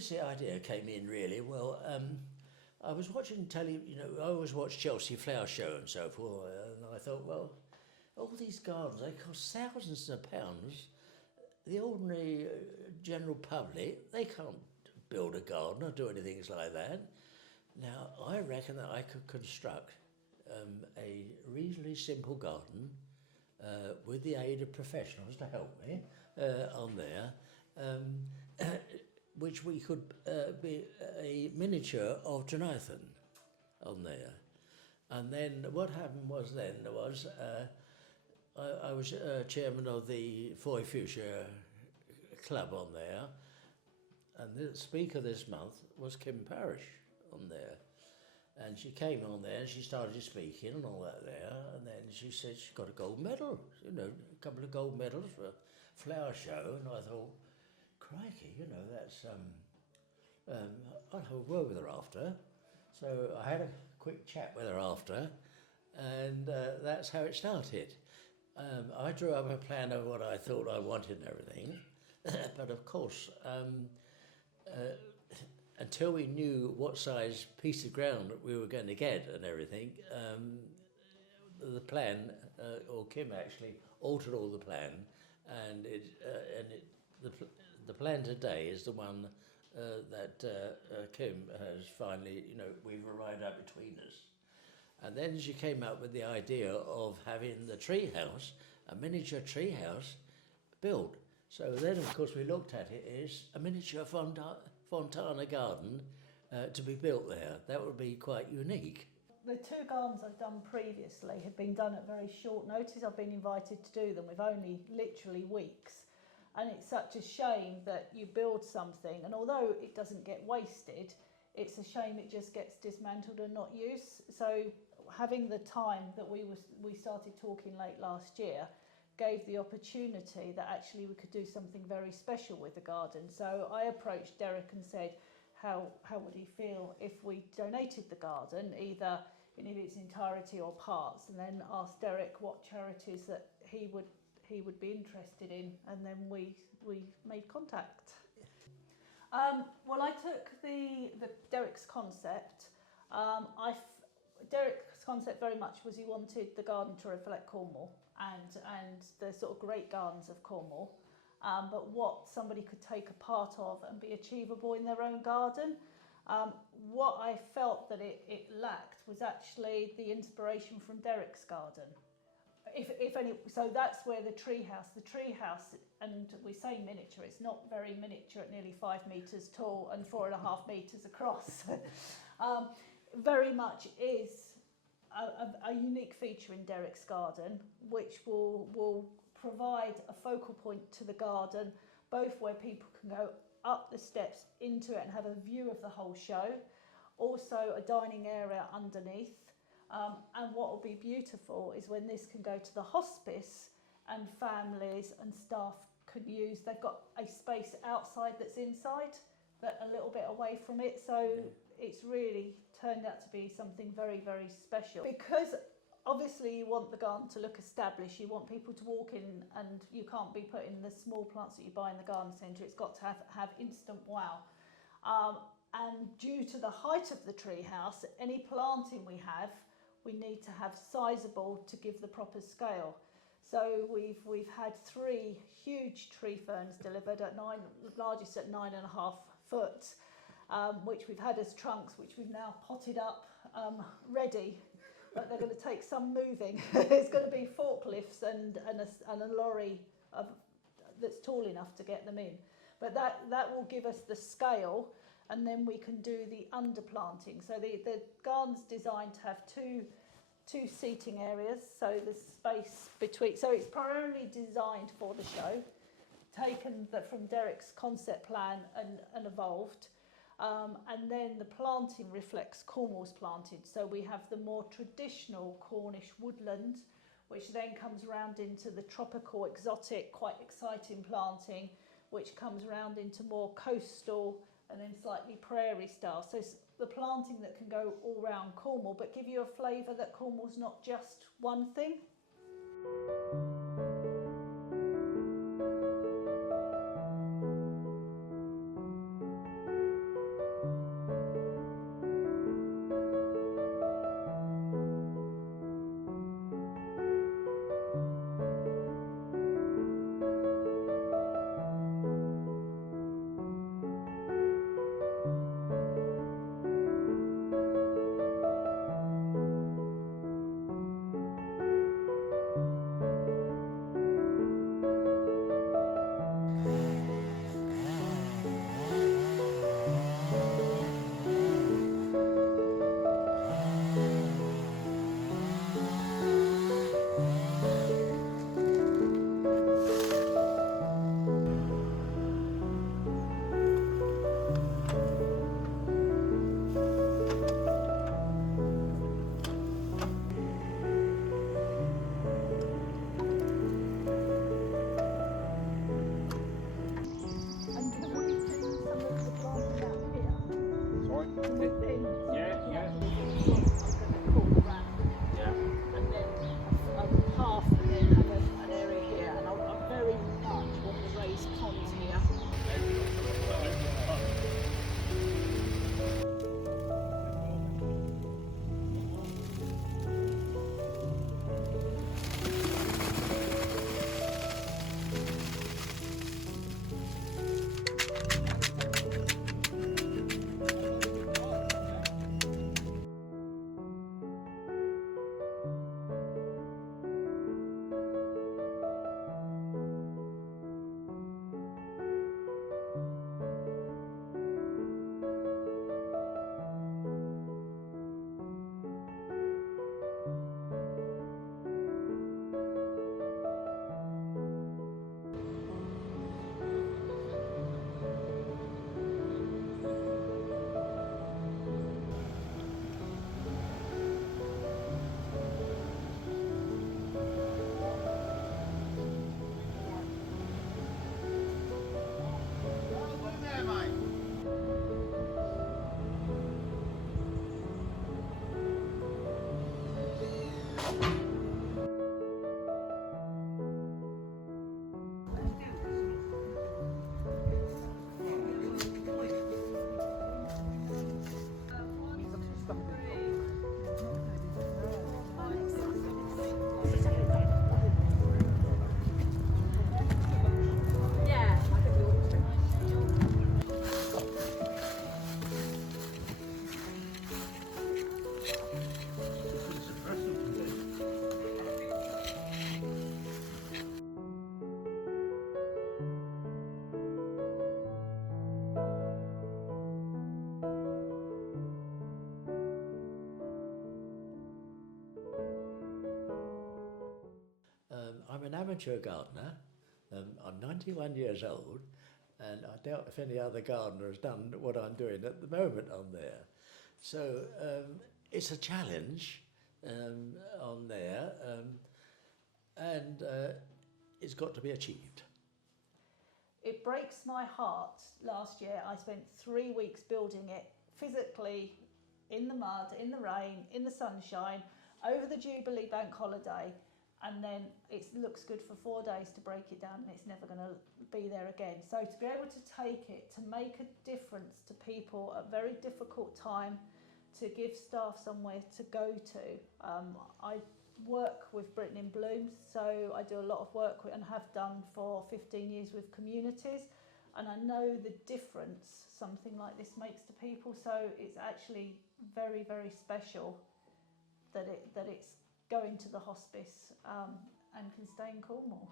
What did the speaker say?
was the idea came in really? Well, I was watching telly, I always watch Chelsea Flower Show and so forth, and I thought, well, all these gardens, they cost thousands of pounds. The ordinary general public, they can't build a garden or do anything like that. Now, I reckon that I could construct a reasonably simple garden with the aid of professionals to help me on there, which we could be a miniature of Jonathan on there. And then what happened was I was chairman of the Foy Fuchsia Club on there, and the speaker this month was Kim Parrish on there. And she came on there and she started speaking and all that there, and then she said she got a gold medal, a couple of gold medals for a flower show, and I thought, crikey, that's, I'll have a word with her after. So I had a quick chat with her after, and that's how it started. I drew up a plan of what I thought I wanted and everything, but of course, until we knew what size piece of ground that we were going to get and everything, the plan, or Kim actually altered all the plan, and the plan today is the one that Kim has finally, we've arrived at between us. And then she came up with the idea of having the tree house, a miniature tree house, built. So then, of course, we looked at it as a miniature Fontana garden to be built there. That would be quite unique. The two gardens I've done previously had been done at very short notice. I've been invited to do them with only literally weeks. And it's such a shame that you build something, and although it doesn't get wasted, it's a shame it just gets dismantled and not used. So having the time that we started talking late last year gave the opportunity that actually we could do something very special with the garden. So I approached Derek and said, how would he feel if we donated the garden, either in its entirety or parts, and then asked Derek what charities that he would be interested in, and then we made contact. Well, I took the Derek's concept. Derek's concept very much was he wanted the garden to reflect Cornwall and the sort of great gardens of Cornwall, but what somebody could take a part of and be achievable in their own garden. What I felt that it lacked was actually the inspiration from Derek's garden. If any, so that's where the tree house, and we say miniature, it's not very miniature at nearly 5 metres tall and 4.5 metres across. Very much is a unique feature in Derek's garden, which will provide a focal point to the garden, both where people can go up the steps into it and have a view of the whole show, also a dining area underneath. And what will be beautiful is when this can go to the hospice and families and staff can use, they've got a space outside that's inside, but a little bit away from it. So it's really turned out to be something very, very special. Because obviously you want the garden to look established, you want people to walk in, and you can't be putting the small plants that you buy in the garden centre. It's got to have instant wow. And due to the height of the tree house, any planting we need to have sizable to give the proper scale. So we've had 3 huge tree ferns delivered at largest at 9.5 foot, which we've had as trunks, which we've now potted up, ready, but they're going to take some moving. There's going to be forklifts and a lorry that's tall enough to get them in. But that will give us the scale, and then we can do the underplanting. So the garden's designed to have two seating areas, so the space between. So it's primarily designed for the show, taken from Derek's concept plan and evolved. And then the planting reflects Cornwall's planted. So we have the more traditional Cornish woodland, which then comes round into the tropical, exotic, quite exciting planting, which comes round into more coastal and then slightly prairie style. So it's the planting that can go all round Cornwall, but give you a flavour that Cornwall's not just one thing. I'm an amateur gardener. I'm 91 years old, and I doubt if any other gardener has done what I'm doing at the moment on there. So it's a challenge on there, and it's got to be achieved. It breaks my heart. Last year I spent 3 weeks building it physically, in the mud, in the rain, in the sunshine, over the Jubilee bank holiday, and then it looks good for 4 days to break it down and it's never going to be there again. So to be able to take it, to make a difference to people at a very difficult time, to give staff somewhere to go to. I work with Britain in Bloom, so I do a lot of work with, and have done for 15 years with communities, and I know the difference something like this makes to people. So it's actually very, very special that it's going to the hospice and can stay in Cornwall.